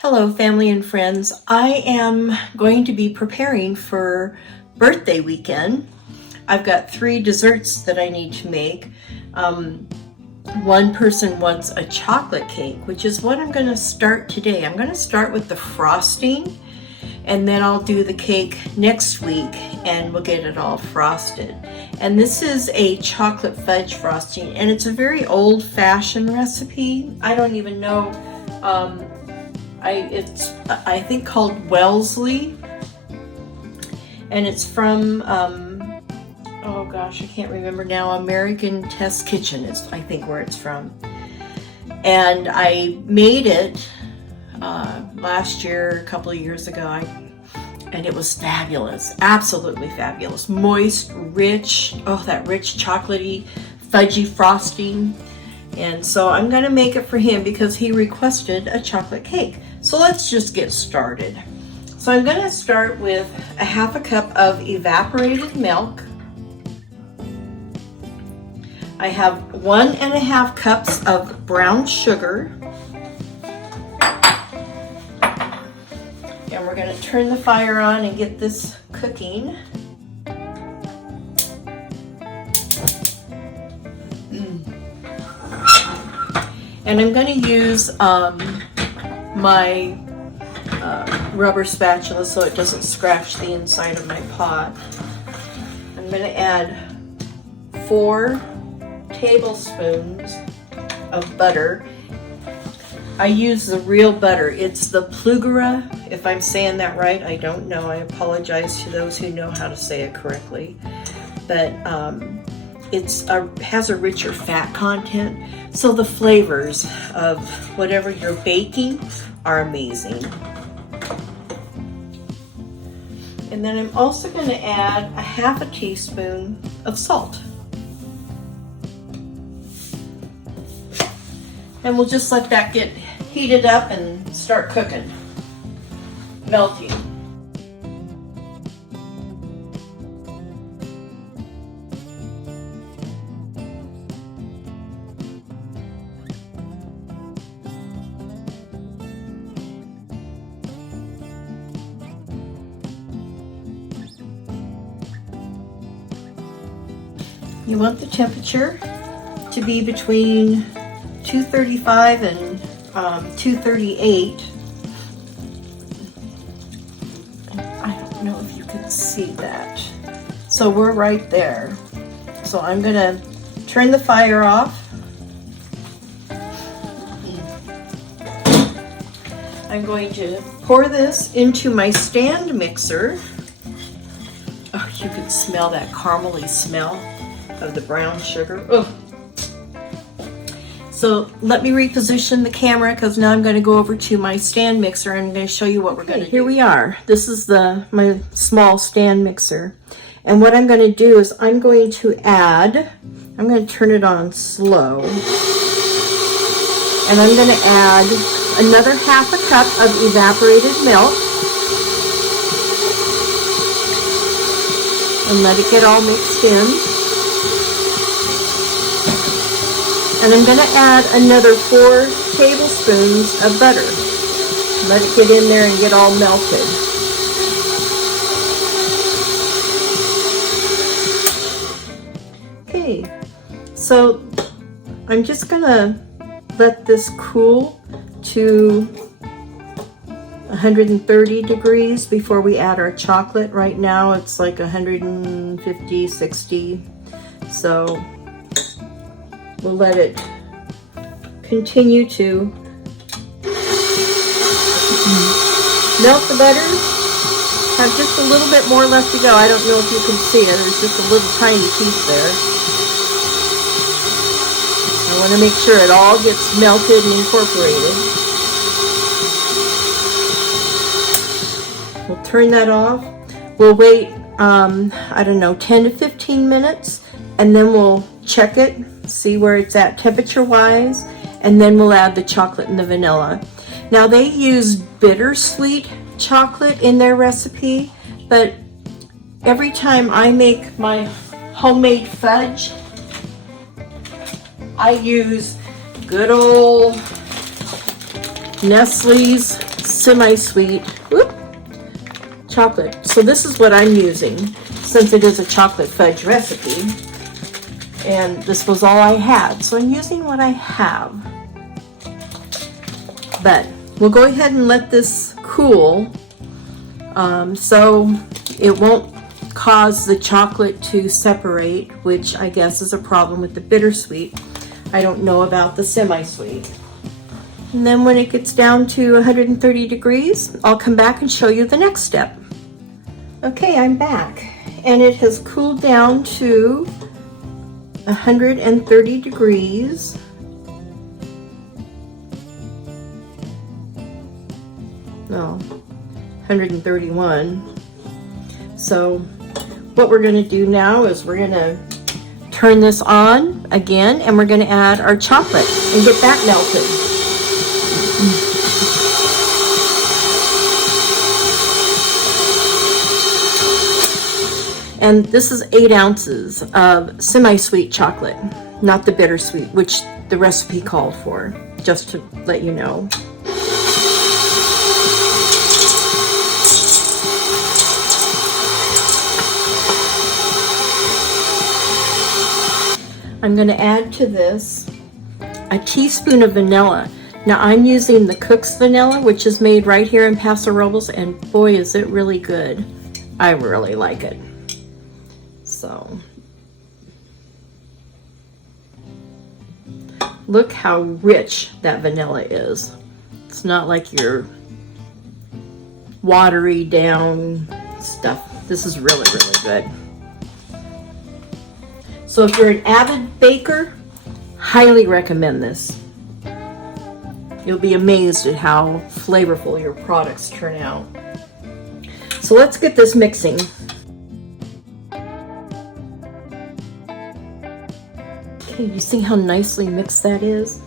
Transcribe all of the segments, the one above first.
Hello, family and friends. I am going to be preparing for birthday weekend. I've got 3 desserts that I need to make. One person wants a chocolate cake, which is what I'm going to start today. I'm going to start with the frosting, and then I'll do the cake next week, and we'll get it all frosted. And this is a chocolate fudge frosting, and it's a very old-fashioned recipe. I don't even know. It's I think called Wellesley, and it's from oh gosh, I can't remember now. American Test Kitchen is I think where it's from, and I made it last year, a couple of years ago, and it was fabulous, absolutely fabulous, moist, rich, oh, that rich chocolatey fudgy frosting. And so I'm going to make it for him because he requested a chocolate cake. So let's just get started. So I'm going to start with a half a cup of evaporated milk. I have 1.5 cups of brown sugar. And we're going to turn the fire on and get this cooking. And I'm going to use my rubber spatula so it doesn't scratch the inside of my pot. I'm going to add 4 tablespoons of butter. I use the real butter. It's the Plugara, if I'm saying that right. I don't know. I apologize to those who know how to say it correctly. But has a richer fat content, so the flavors of whatever you're baking are amazing. And then I'm also going to add a half a teaspoon of salt. And we'll just let that get heated up and start cooking, melting. You want the temperature to be between 235 and 238. I don't know if you can see that. So we're right there. So I'm going to turn the fire off. I'm going to pour this into my stand mixer. Oh, you can smell that caramely smell of the brown sugar. Oh. So let me reposition the camera because now I'm going to go over to my stand mixer and I'm going to show you what we're going to do. Here we are. This is my small stand mixer. And what I'm going to do is I'm going to turn it on slow. And I'm going to add another half a cup of evaporated milk. And let it get all mixed in. And I'm going to add another 4 tablespoons of butter. Let it get in there and get all melted. Okay, so I'm just going to let this cool to 130 degrees before we add our chocolate. Right now it's like 150, 60. So we'll let it continue to melt the butter. Have just a little bit more left to go. I don't know if you can see it. There's just a little tiny piece there. I want to make sure it all gets melted and incorporated. We'll turn that off. We'll wait, I don't know, 10 to 15 minutes, and then we'll check it, see where it's at temperature-wise, and then we'll add the chocolate and the vanilla. Now they use bittersweet chocolate in their recipe, but every time I make my homemade fudge, I use good old Nestle's semi-sweet chocolate. So this is what I'm using since it is a chocolate fudge recipe. And this was all I had. So I'm using what I have. But we'll go ahead and let this cool so it won't cause the chocolate to separate, which I guess is a problem with the bittersweet. I don't know about the semi-sweet. And then when it gets down to 130 degrees, I'll come back and show you the next step. Okay, I'm back, and it has cooled down to 130 degrees. No, 131. So what we're going to do now is we're going to turn this on again, and we're going to add our chocolate and get that melted. And this is 8 ounces of semi-sweet chocolate, not the bittersweet, which the recipe called for, just to let you know. I'm going to add to this a teaspoon of vanilla. Now I'm using the Cook's vanilla, which is made right here in Paso Robles, and boy is it really good. I really like it. So look how rich that vanilla is. It's not like your watery down stuff. This is really, really good. So if you're an avid baker, highly recommend this. You'll be amazed at how flavorful your products turn out. So let's get this mixing. Okay, you see how nicely mixed that is?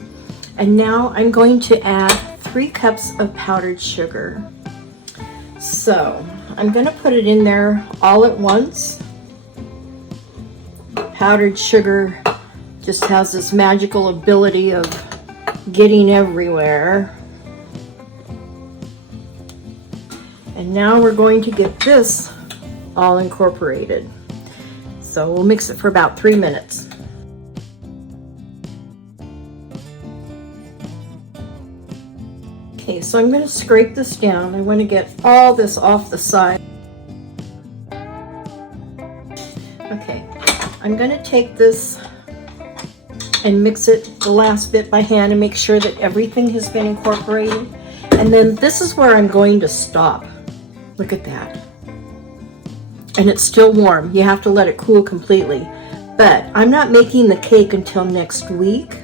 And now I'm going to add 3 cups of powdered sugar. So I'm going to put it in there all at once. Powdered sugar just has this magical ability of getting everywhere. And now we're going to get this all incorporated. So we'll mix it for about 3 minutes. Okay, so I'm going to scrape this down. I want to get all this off the side. Okay, I'm going to take this and mix it the last bit by hand and make sure that everything has been incorporated. And then this is where I'm going to stop. Look at that. And it's still warm. You have to let it cool completely. But I'm not making the cake until next week.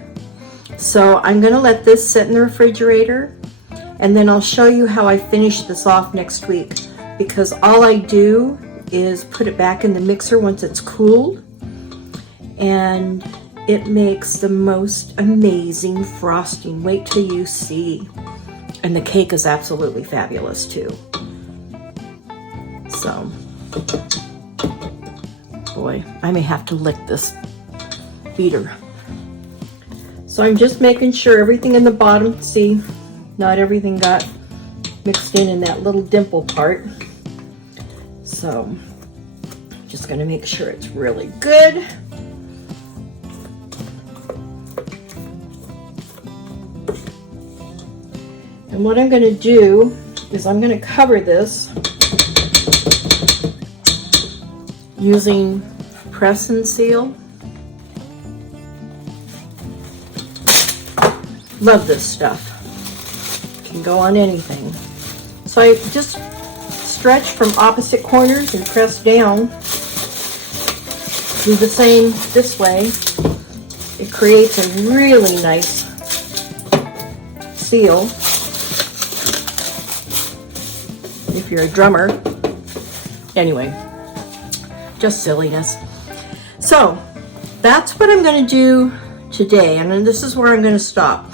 So I'm going to let this sit in the refrigerator, and then I'll show you how I finish this off next week, because all I do is put it back in the mixer once it's cooled, and it makes the most amazing frosting. Wait till you see. And the cake is absolutely fabulous too. So, boy, I may have to lick this beater. So I'm just making sure everything in the bottom, see, not everything got mixed in that little dimple part. So just going to make sure it's really good. And what I'm going to do is I'm going to cover this using press and seal. Love this stuff. Can go on anything. So I just stretch from opposite corners and press down. Do the same this way. It creates a really nice seal. If you're a drummer. Anyway, just silliness. So that's what I'm going to do today, and then this is where I'm going to stop.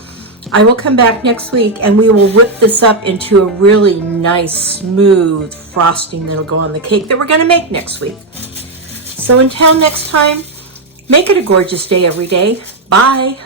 I will come back next week and we will whip this up into a really nice smooth frosting that'll go on the cake that we're going to make next week. So until next time, make it a gorgeous day every day. Bye.